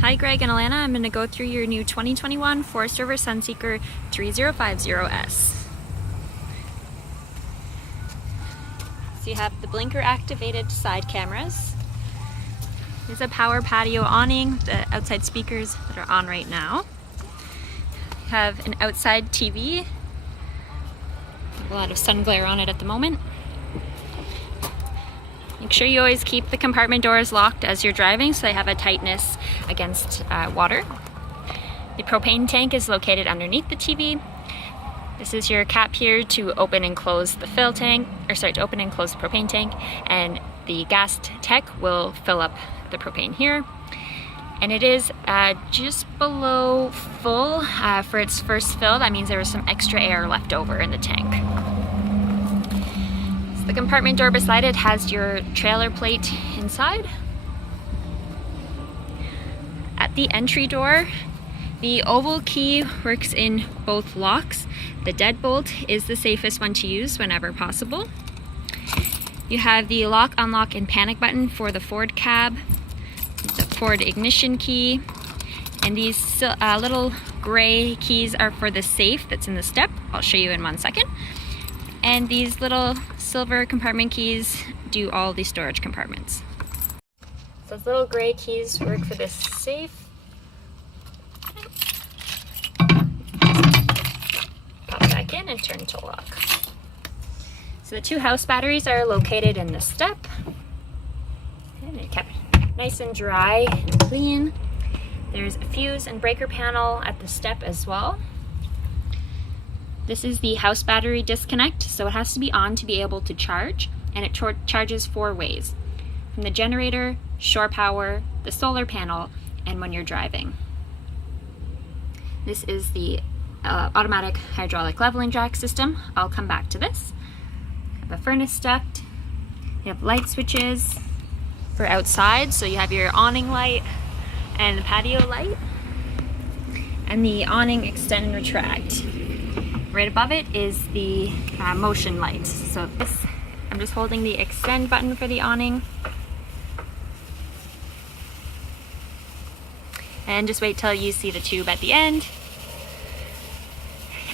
Hi Greg and Alana, I'm going to go through your new 2021 Forest River Sunseeker 3050S. So you have the blinker activated side cameras. There's a power patio awning, the outside speakers that are on right now. You have an outside TV, a lot of sun glare on it at the moment. Make sure you always keep the compartment doors locked as you're driving so they have a tightness against water. The propane tank is located underneath the TV. This is your cap here to open and close the fill tank, to open and close the propane tank, and the gas tech will fill up the propane here. And it is just below full for its first fill. That means there was some extra air left over in the tank. The compartment door beside it has your trailer plate inside. At the entry door, the oval key works in both locks. The deadbolt is the safest one to use whenever possible. You have the lock, unlock, and panic button for the Ford cab, the Ford ignition key, and these little gray keys are for the safe that's in the step. I'll show you in 1 second. And these little silver compartment keys do all the storage compartments. So those little gray keys work for this safe. Pop back in and turn to lock. So the 2 house batteries are located in the step. And they're kept nice and dry and clean. There's a fuse and breaker panel at the step as well. This is the house battery disconnect, so it has to be on to be able to charge, and it charges 4 ways: from the generator, shore power, the solar panel, and when you're driving. This is the automatic hydraulic leveling jack system. I'll come back to this. You have a furnace duct. You have light switches for outside, so you have your awning light and the patio light, and the awning extend and retract. Right above it is the motion light. So this, I'm just holding the extend button for the awning. And just wait till you see the tube at the end.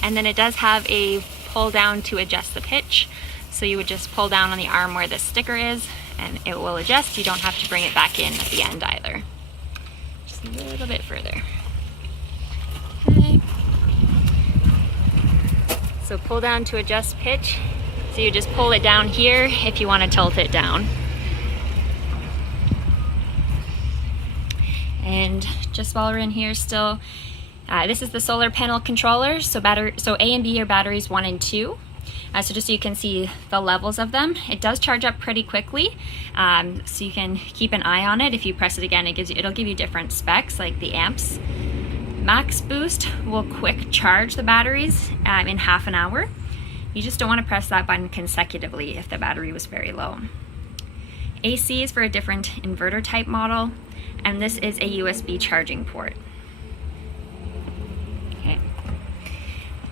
And then it does have a pull down to adjust the pitch. So you would just pull down on the arm where the sticker is and it will adjust. You don't have to bring it back in at the end either. Just a little bit further. Okay. So pull down to adjust pitch. So you just pull it down here if you want to tilt it down. And just while we're in here still, this is the solar panel controller. So A and B are batteries 1 and 2. So just so you can see the levels of them. It does charge up pretty quickly, so you can keep an eye on it. If you press it again, it'll give you different specs like the amps. Max boost will quick charge the batteries in half an hour. You just don't want to press that button consecutively if the battery was very low. AC is for a different inverter type model, and this is a USB charging port. Okay.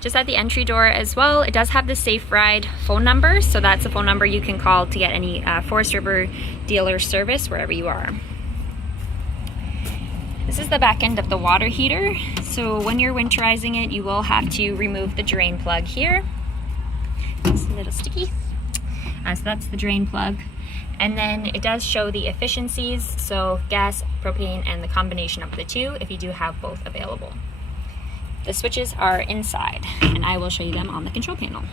Just at the entry door as well, it does have the Safe Ride phone number, so that's a phone number you can call to get any Forest River dealer service wherever you are. This is the back end of the water heater. So when you're winterizing it, you will have to remove the drain plug here. It's a little sticky. So that's the drain plug. And then it does show the efficiencies, so gas, propane, and the combination of the 2 if you do have both available. The switches are inside, and I will show you them on the control panel.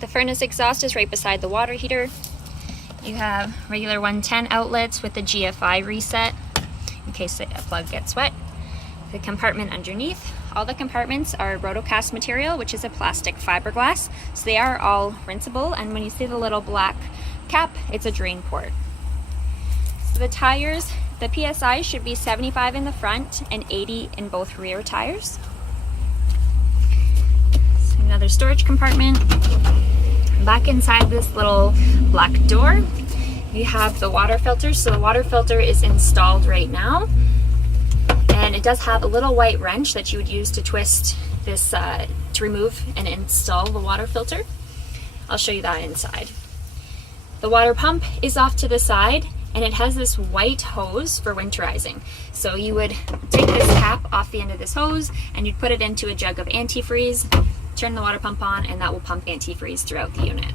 The furnace exhaust is right beside the water heater. You have regular 110 outlets with the GFI reset in case a plug gets wet. The compartment underneath, all the compartments are rotocast material, which is a plastic fiberglass, so they are all rinsable, and when you see the little black cap, it's a drain port. So the tires, the PSI should be 75 in the front and 80 in both rear tires. So another storage compartment. Back inside this little black door, we have the water filter. So the water filter is installed right now, and it does have a little white wrench that you would use to twist this to remove and install the water filter. I'll show you that inside. The water pump is off to the side, and it has this white hose for winterizing. So you would take this cap off the end of this hose and you'd put it into a jug of antifreeze, turn the water pump on, and that will pump antifreeze throughout the unit.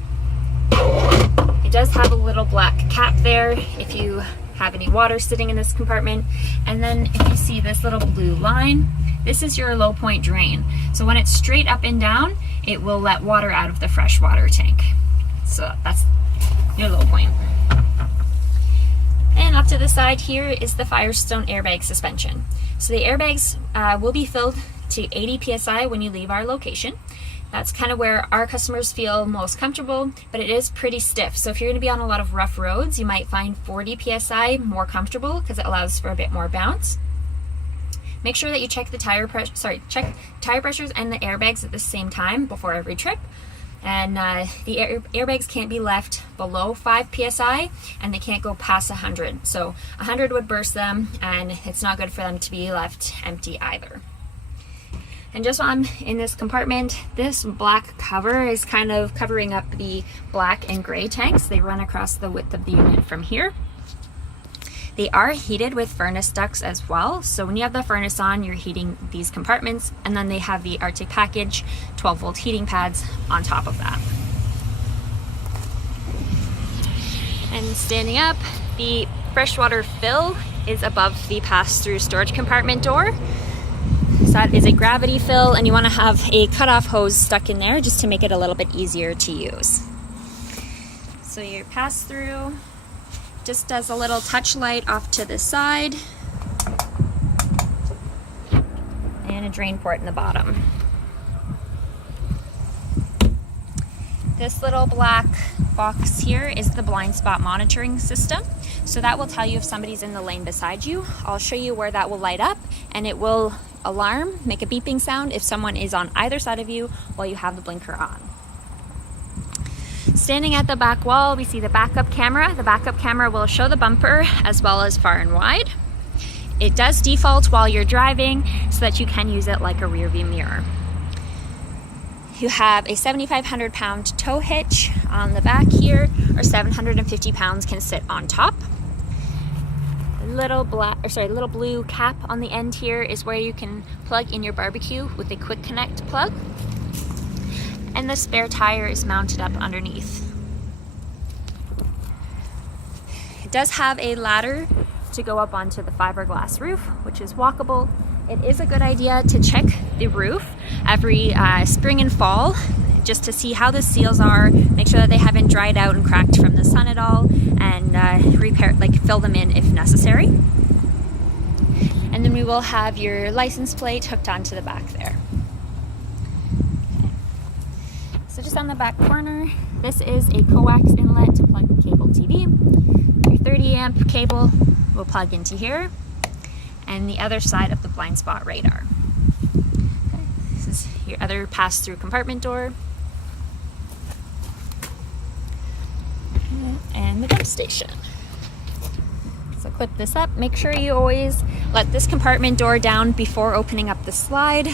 It does have a little black cap there if you have any water sitting in this compartment. And then if you see this little blue line, this is your low point drain. So when it's straight up and down, it will let water out of the freshwater tank. So that's your low point. And up to the side here is the Firestone airbag suspension. So the airbags will be filled to 80 psi when you leave our location. That's kind of where our customers feel most comfortable, but it is pretty stiff. So if you're going to be on a lot of rough roads, you might find 40 psi more comfortable because it allows for a bit more bounce. Make sure that you check the check tire pressures and the airbags at the same time before every trip. And the airbags can't be left below 5 psi, and they can't go past 100. So 100 would burst them, and it's not good for them to be left empty either. And just while I'm in this compartment, this black cover is kind of covering up the black and gray tanks. They run across the width of the unit from here. They are heated with furnace ducts as well. So when you have the furnace on, you're heating these compartments, and then they have the Arctic package 12-volt heating pads on top of that. And standing up, the freshwater fill is above the pass-through storage compartment door. So that is a gravity fill, and you want to have a cutoff hose stuck in there just to make it a little bit easier to use. So your pass-through just does a little touch light off to the side, and a drain port in the bottom. This little black box here is the blind spot monitoring system. So that will tell you if somebody's in the lane beside you. I'll show you where that will light up, and it will alarm, make a beeping sound if someone is on either side of you while you have the blinker on. Standing at the back wall, we see the backup camera. The backup camera will show the bumper as well as far and wide. It does default while you're driving so that you can use it like a rear view mirror. You have a 7,500 pound tow hitch on the back here, or 750 pounds can sit on top. Little blue cap on the end here is where you can plug in your barbecue with a quick connect plug. And the spare tire is mounted up underneath. It does have a ladder to go up onto the fiberglass roof, which is walkable. It is a good idea to check the roof every spring and fall just to see how the seals are, make sure that they haven't dried out and cracked from the sun at all, and fill them in if necessary. And then we will have your license plate hooked onto the back there. So just on the back corner, this is a coax inlet to plug the cable TV. Your 30 amp cable will plug into here, and the other side of the blind spot radar. Okay. This is your other pass-through compartment door. And the dump station. So clip this up. Make sure you always let this compartment door down before opening up the slide.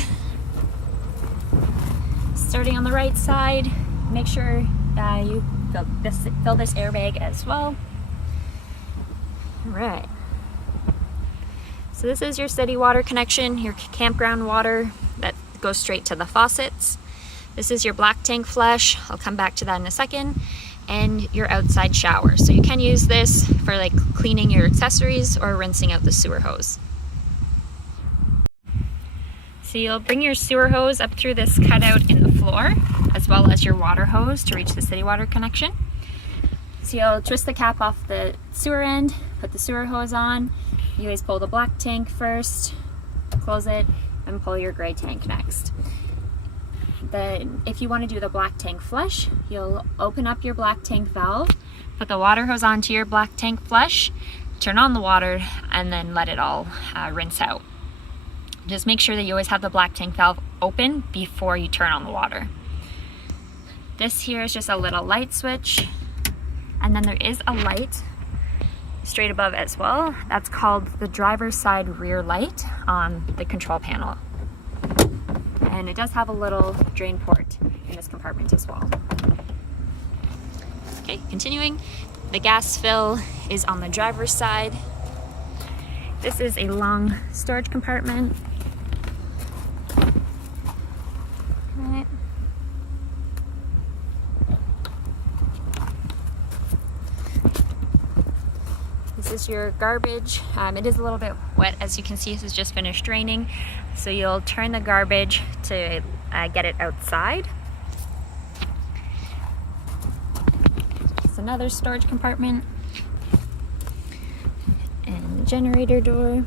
Starting on the right side, make sure you fill this airbag as well. All right. So this is your city water connection, your campground water that goes straight to the faucets. This is your black tank flush. I'll come back to that in a second. And your outside shower. So you can use this for like cleaning your accessories or rinsing out the sewer hose. So you'll bring your sewer hose up through this cutout in the floor, as well as your water hose to reach the city water connection. So you'll twist the cap off the sewer end, put the sewer hose on. You always pull the black tank first, close it, and pull your gray tank next. If you want to do the black tank flush, you'll open up your black tank valve, put the water hose onto your black tank flush, turn on the water, and then let it all rinse out. Just make sure that you always have the black tank valve open before you turn on the water. This here is just a little light switch, and then there is a light straight above as well. That's called the driver's side rear light on the control panel. And it does have a little drain port in this compartment as well. Okay, continuing. The gas fill is on the driver's side. This is a long storage compartment. Right. This is your garbage. It is a little bit wet, as you can see. This has just finished raining, so you'll turn the garbage to get it outside. It's another storage compartment. And the generator door.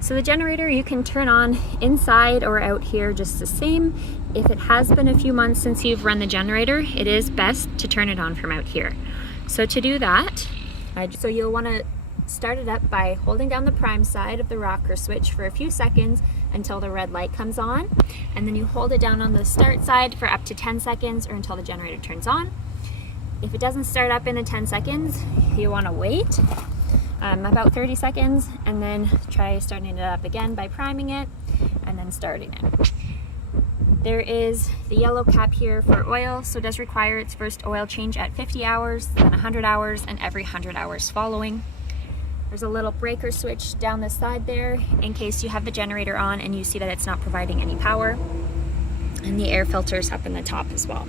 So the generator you can turn on inside or out here just the same. If it has been a few months since you've run the generator, it is best to turn it on from out here. So to do that, so you'll want to start it up by holding down the prime side of the rocker switch for a few seconds until the red light comes on, and then you hold it down on the start side for up to 10 seconds or until the generator turns on. If it doesn't start up in the 10 seconds, you want to wait about 30 seconds and then try starting it up again by priming it and then starting it. There is the yellow cap here for oil, so it does require its first oil change at 50 hours, then 100 hours, and every 100 hours following. There's a little breaker switch down the side there in case you have the generator on and you see that it's not providing any power. And the air filters up in the top as well.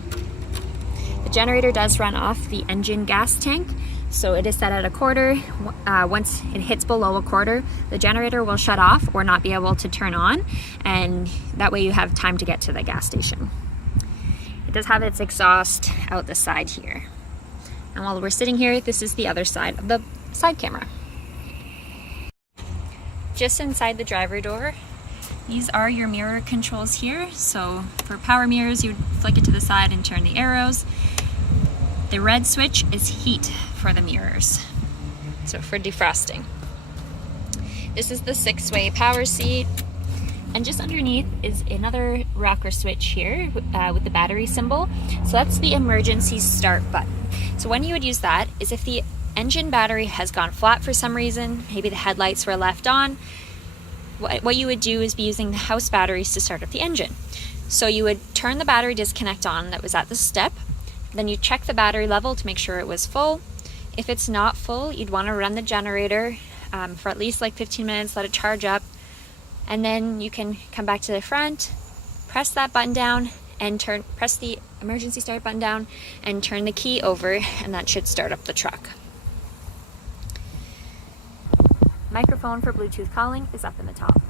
The generator does run off the engine gas tank, so it is set at a quarter. Once it hits below a quarter, the generator will shut off or not be able to turn on, and that way you have time to get to the gas station. It does have its exhaust out the side here. And while we're sitting here, this is the other side of the side camera. Just inside the driver door, these are your mirror controls here. So for power mirrors, you would flick it to the side and turn the arrows. The red switch is heat for the mirrors, so for defrosting. This is the 6-way power seat, and just underneath is another rocker switch here with the battery symbol. So that's the emergency start button. So when you would use that is if the engine battery has gone flat for some reason, maybe the headlights were left on, what you would do is be using the house batteries to start up the engine. So you would turn the battery disconnect on that was at the step, then you check the battery level to make sure it was full. If it's not full, you'd want to run the generator for at least like 15 minutes, let it charge up, and then you can come back to the front, press that button down, and press the emergency start button down and turn the key over, and that should start up the truck. Microphone for Bluetooth calling is up in the top.